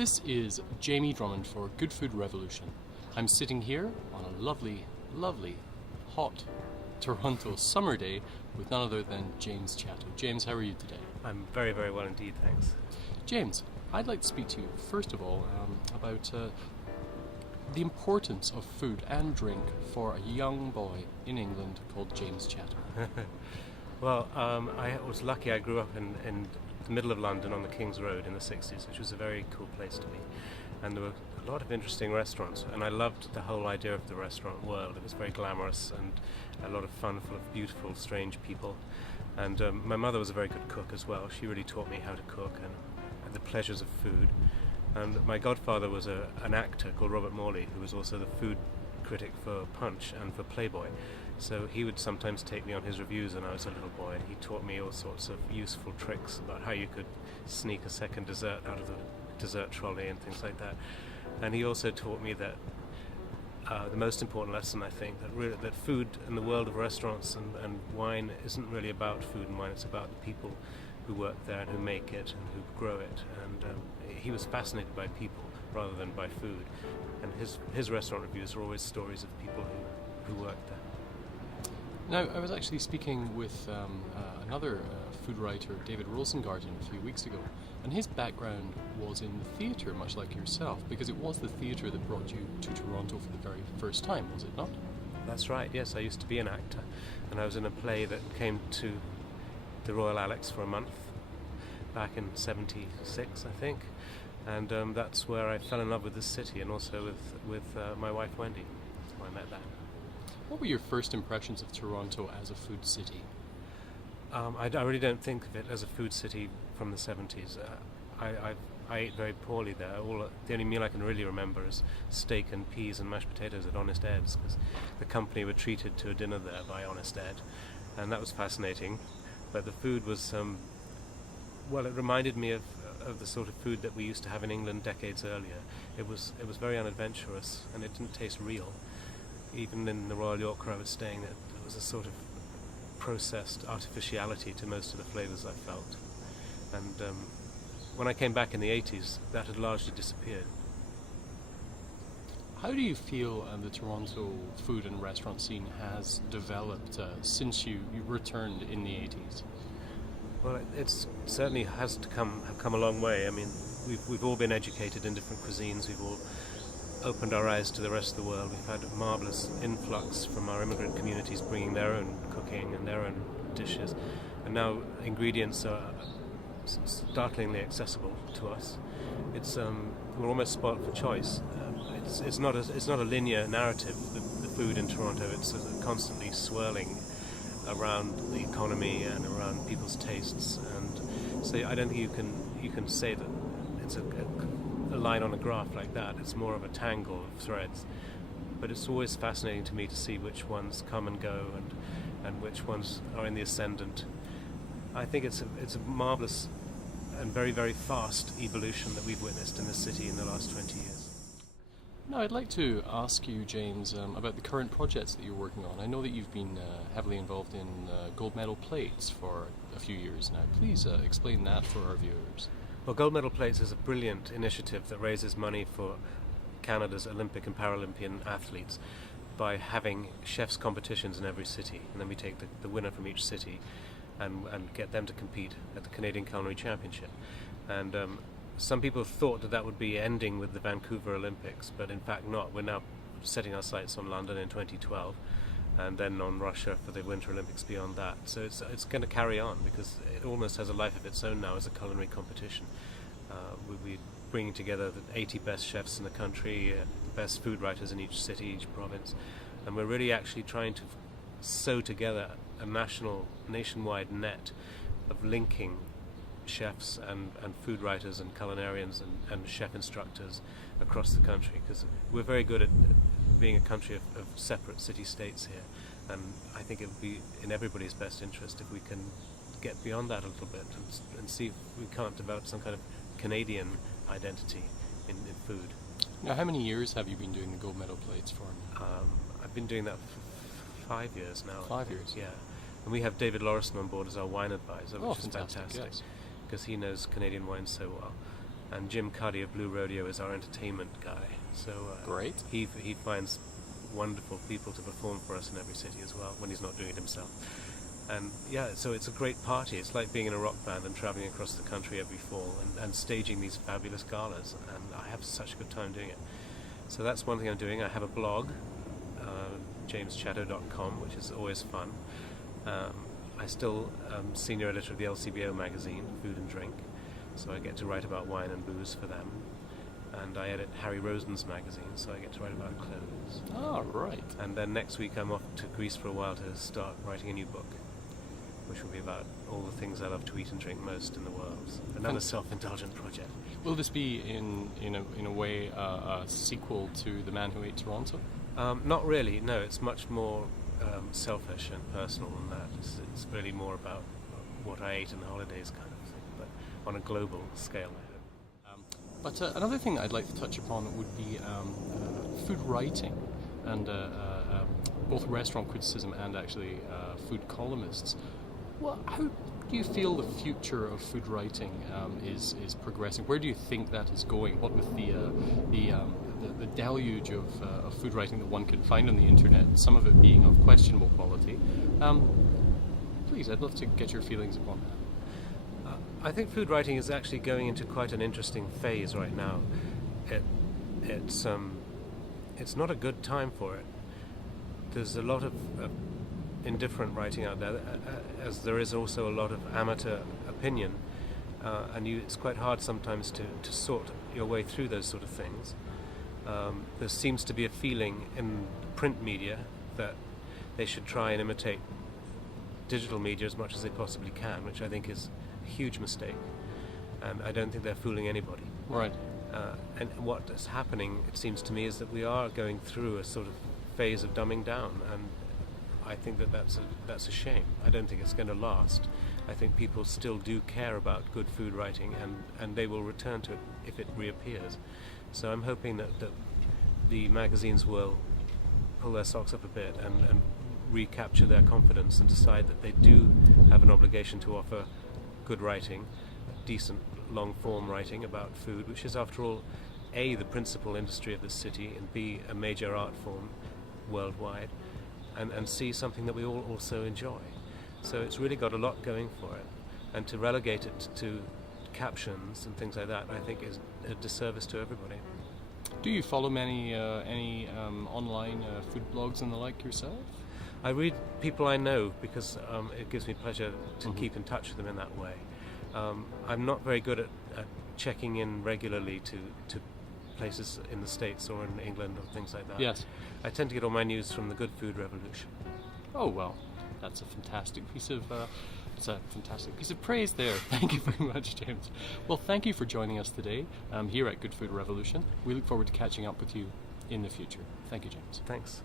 This is Jamie Drummond for Good Food Revolution. I'm sitting here on a lovely, lovely, hot Toronto summer day with none other than James Chatto. James, how are you today? I'm very, very well indeed, thanks. James, I'd like to speak to you first of all about the importance of food and drink for a young boy in England called James Chatto. Well, I was lucky. I grew up in the middle of London on the King's Road in the 60s, which was a very cool place to be. And there were a lot of interesting restaurants, and I loved the whole idea of the restaurant world. It was very glamorous and a lot of fun, full of beautiful, strange people. And my mother was a very good cook as well. She really taught me how to cook and the pleasures of food. And my godfather was an actor called Robert Morley, who was also the food critic for Punch and for Playboy. So he would sometimes take me on his reviews when I was a little boy, and he taught me all sorts of useful tricks about how you could sneak a second dessert out of the dessert trolley and things like that. And he also taught me that the most important lesson, I think, that food in the world of restaurants and wine isn't really about food and wine, it's about the people who work there and who make it and who grow it. And he was fascinated by people rather than by food. And his restaurant reviews are always stories of people who worked there. Now, I was actually speaking with another food writer, David Rosengarten, a few weeks ago, and his background was in the theatre, much like yourself, because it was the theatre that brought you to Toronto for the very first time, was it not? That's right, yes. I used to be an actor, and I was in a play that came to the Royal Alex for a month, back in 76, I think, and that's where I fell in love with this city, and also with my wife Wendy, who I met there. What were your first impressions of Toronto as a food city? I really don't think of it as a food city from the 70s. I ate very poorly there. The only meal I can really remember is steak and peas and mashed potatoes at Honest Ed's, because the company were treated to a dinner there by Honest Ed, and that was fascinating. But the food was, well, it reminded me of the sort of food that we used to have in England decades earlier. It was very unadventurous, and it didn't taste real. Even in the Royal Yorker I was staying at, there was a sort of processed artificiality to most of the flavours I felt. And when I came back in the 80s, that had largely disappeared. How do you feel the Toronto food and restaurant scene has developed since you returned in the 80s? Well, it certainly has come a long way. I mean, we've all been educated in different cuisines. We've all opened our eyes to the rest of the world. We've had a marvellous influx from our immigrant communities bringing their own cooking and their own dishes, and now ingredients are startlingly accessible to us. We're almost spoilt for choice. It's not a linear narrative. The food in Toronto, it's constantly swirling around the economy and around people's tastes, and so I don't think you can say that it's a line on a graph like that. It's more of a tangle of threads, but it's always fascinating to me to see which ones come and go and which ones are in the ascendant. I think it's a marvellous and very, very fast evolution that we've witnessed in this city in the last 20 years. Now, I'd like to ask you, James, about the current projects that you're working on. I know that you've been heavily involved in gold medal plates for a few years now. Please explain that for our viewers. Well, Gold Medal Plates is a brilliant initiative that raises money for Canada's Olympic and Paralympian athletes by having chefs competitions in every city, and then we take the winner from each city and get them to compete at the Canadian Culinary Championship. And some people thought that would be ending with the Vancouver Olympics, but in fact not. We're now setting our sights on London in 2012, and then on Russia for the Winter Olympics beyond that. So it's going to carry on, because it almost has a life of its own now as a culinary competition. We're bringing together the 80 best chefs in the country, the best food writers in each city, each province, and we're really actually trying to sew together a nationwide net of linking chefs and food writers and culinarians and chef instructors across the country, because we're very good at being a country of separate city-states here, and I think it would be in everybody's best interest if we can get beyond that a little bit and see if we can't develop some kind of Canadian identity in food. Now, how many years have you been doing the gold medal plates for? I've been doing that for 5 years now. 5 years? Yeah. And we have David Lorison on board as our wine advisor, which is fantastic, fantastic, yes. because he knows Canadian wine so well. And Jim Cuddy of Blue Rodeo is our entertainment guy. So Great. He finds wonderful people to perform for us in every city as well when he's not doing it himself. And yeah, so it's a great party. It's like being in a rock band and traveling across the country every fall and staging these fabulous galas. And I have such a good time doing it. So that's one thing I'm doing. I have a blog, jameschatto.com, which is always fun. I still am senior editor of the LCBO magazine, Food and Drink, so I get to write about wine and booze for them. And I edit Harry Rosen's magazine, so I get to write about clothes. Oh, right. And then next week I'm off to Greece for a while to start writing a new book, which will be about all the things I love to eat and drink most in the world. Another self-indulgent project. Will this be in a way a sequel to The Man Who Ate Toronto? Not really. No, it's much more selfish and personal than that. It's really more about what I ate in the holidays kind of thing, but on a global scale. But another thing that I'd like to touch upon would be food writing, and both restaurant criticism and actually food columnists. Well, how do you feel the future of food writing is progressing? Where do you think that is going? What with the deluge of food writing that one can find on the internet, some of it being of questionable quality. Please, I'd love to get your feelings upon that. I think food writing is actually going into quite an interesting phase right now. It's not a good time for it. There's a lot of indifferent writing out there, as there is also a lot of amateur opinion, and it's quite hard sometimes to sort your way through those sort of things. There seems to be a feeling in print media that they should try and imitate digital media as much as they possibly can, which I think is a huge mistake, and I don't think they're fooling anybody. Right. And what is happening, it seems to me, is that we are going through a sort of phase of dumbing down, and I think that's a shame. I don't think it's going to last. I think people still do care about good food writing, and they will return to it if it reappears. So I'm hoping that the magazines will pull their socks up a bit and recapture their confidence and decide that they do have an obligation to offer good writing, decent long-form writing about food, which is, after all, A, the principal industry of this city, and B, a major art form worldwide, and C, something that we all also enjoy. So it's really got a lot going for it, and to relegate it to captions and things like that, I think, is a disservice to everybody. Do you follow any online food blogs and the like yourself? I read people I know because it gives me pleasure to keep in touch with them in that way. I'm not very good at checking in regularly to places in the States or in England or things like that. Yes. I tend to get all my news from the Good Food Revolution. Oh, well, that's a fantastic piece of praise there. Thank you very much, James. Well, thank you for joining us today here at Good Food Revolution. We look forward to catching up with you in the future. Thank you, James. Thanks.